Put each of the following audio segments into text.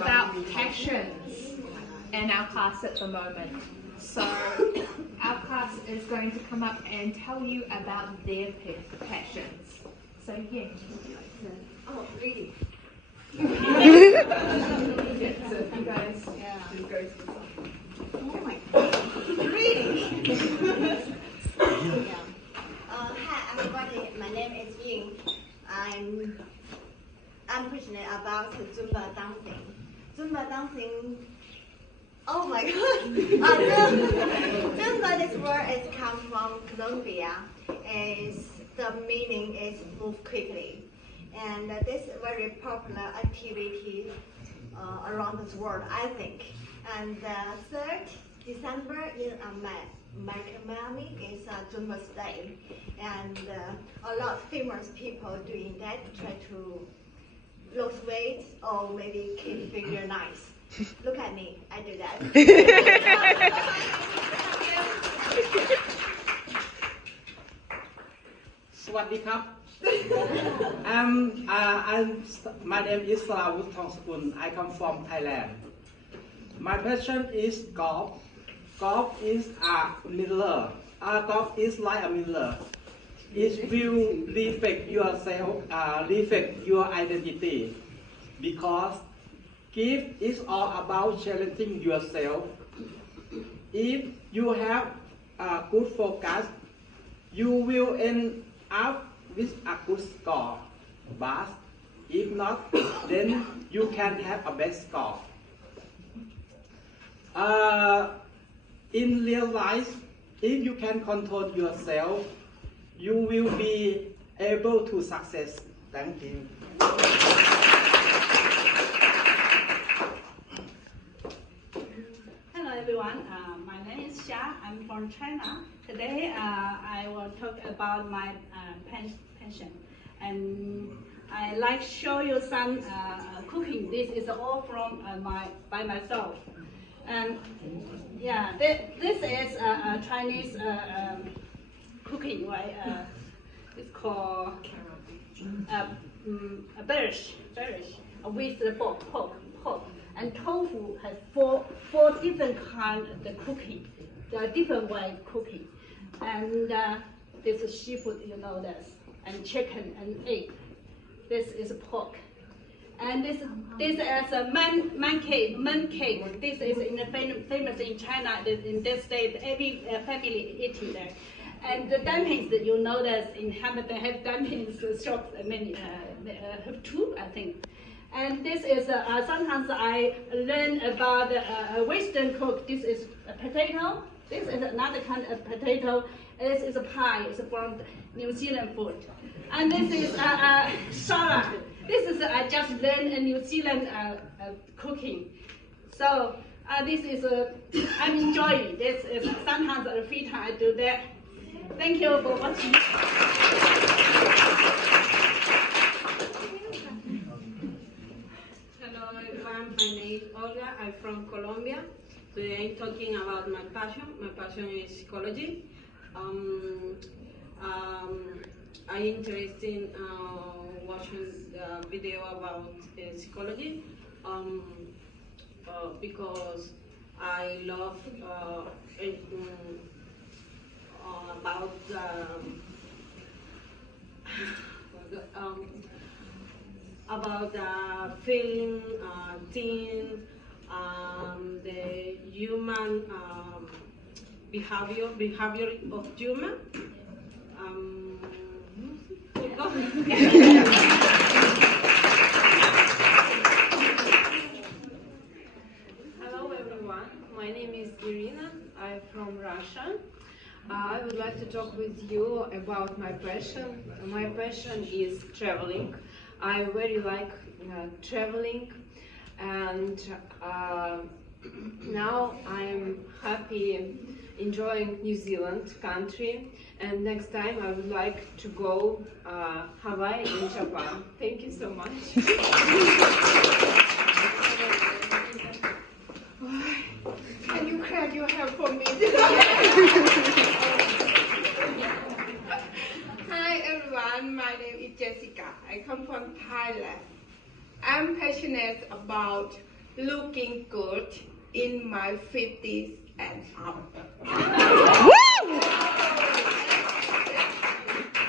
about passions in our class at the moment. So our class is going to come up and tell you about their passions. So yeah. Oh, reading. So if you guys do go to the Oh my God. Reading. Yeah. Hi everybody, my name is Ying. I'm passionate about Zumba dancing. Zumba dancing. Oh my God. Zumba, this word is come from Colombia. The meaning is move quickly. And this is very popular activity around the world, I think. And 3rd December in Miami is Zumba Day. And a lot of famous people doing that, try to lose weight or maybe keep figure nice. Look at me, I do that. Swadikap. My name is Slavut Thongskun. I come from Thailand. My passion is golf. Golf is a mirror. Golf is like a mirror. It will reflect yourself, reflect your identity. Because golf is all about challenging yourself. If you have a good focus, you will end up with a good score. But if not, then you can have a bad score. In real life, if you can control yourself, you will be able to success. Thank you. Hello everyone, my name is Xia. I'm from China. Today I will talk about my passion, and I like show you some cooking. This is all from by myself, and yeah, this is Chinese cooking, right? It's called a berish with the pork. And tofu has four different kinds of the cooking. There are different way of cooking. And this is seafood, you know this, and chicken and egg. This is pork. And this is a man cake. This is famous in China. In this state, every family eating that. And the dumplings that you know that in Hamilton have dumplings shops. I mean, have two, I think. And this is sometimes I learn about Western cook. This is a potato. This is another kind of potato. This is a pie. It's from New Zealand food. And this is salad. This is I just learned a New Zealand cooking. So this is I'm enjoying. This is sometimes at free time I do that. Thank you for watching. Hello everyone, my name is Olga. I'm from Colombia. Today I'm talking about my passion. My passion is psychology. I'm interested in watching the video about psychology because I love about the feeling, things, the human behavior of human. Hello everyone, my name is Irina, I'm from Russia. I would like to talk with you about my passion. My passion is traveling. I very like traveling, and now I'm happy enjoying New Zealand country, and next time I would like to go Hawaii in Japan. Thank you so much. Can you crack your hair for me? Hi everyone, my name is Jessica. I come from Thailand. I'm passionate about looking good in my 50s and up.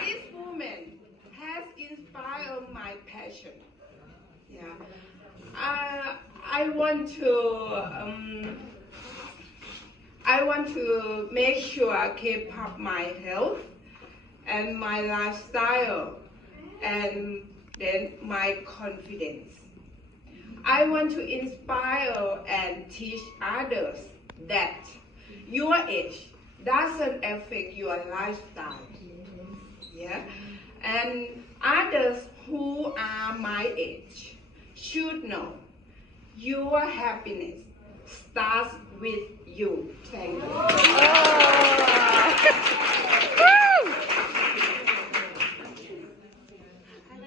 This woman has inspired my passion. Yeah. I want to make sure I keep up my health and my lifestyle and then my confidence. I want to inspire and teach others that your age doesn't affect your lifestyle. Yeah? And others who are my age should know your happiness starts with you. Thank you. Hello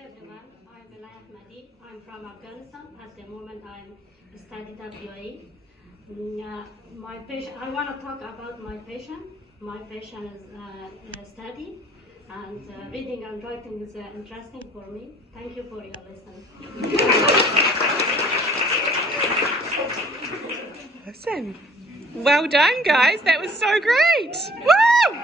everyone, I'm Belayat Madi. I'm from Afghanistan. At the moment I'm studying WA. I want to talk about my passion. My passion is study and reading and writing is interesting for me. Thank you for your listening. Awesome. Well done, guys. That was so great. Woo!